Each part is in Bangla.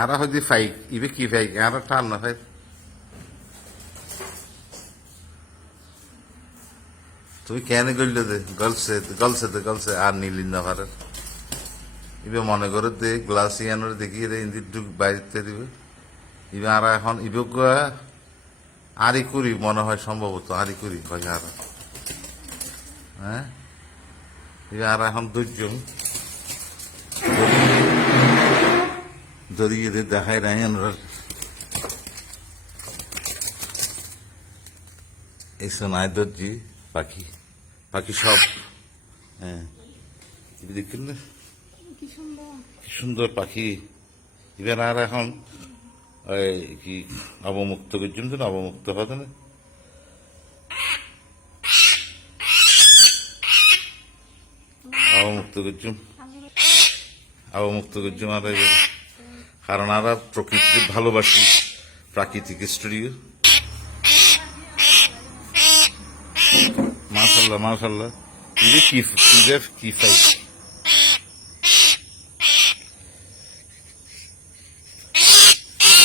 আরা হয়তো ফাইক ইবে কি ফাইক আরা টান না ফাইক তুমি কেন গইল দে? গলসে গলসে দে গলসে আর নিলিন না পারে ইবে মনে করে দে, গ্লাস ইয়ানোর দেখিয়ে দে ইন্দি ডুক বাইরে দিবে। ইবে আর এখন, ইবে আরি করি মনে হয় সম্ভবত, আরি করি হয় আর। হ্যাঁ? ইবে আর এখন দুজন জড়িয়ে দিয়ে দেখায় নাই আমরা এই সোনায় দর্জি পাখি পাখি সব। হ্যাঁ। এটা দেখছেন না? কি সুন্দর। পাখি। এবার আর এখন ওই কি অবমুক্ত করছেন তো না? অবমুক্ত হবে না অবমুক্ত করছুম অবমুক্ত করছুম আর কারণ আমরা প্রকৃতিকে ভালোবাসি, প্রাকৃতিক স্টুডিও মাশাল্লাহ মাশাল্লাহ কি কি ফাই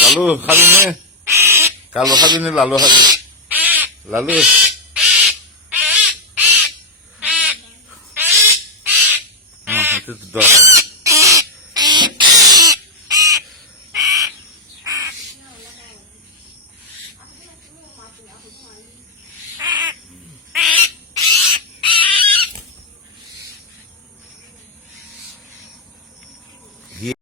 লালু, খাবি নে? কালো খাবি নে, লালু খাবি? লালু। দরকার।